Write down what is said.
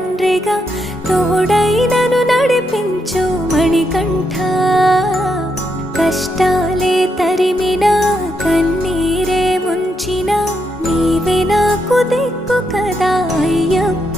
తండ్రిగా తోడై నన్ను నడిపించు మణికంఠ. కష్టాలే తరిమినా కన్నీరే ముంచిన నీవే నాకు దిక్కు కదా అయ్యప్ప.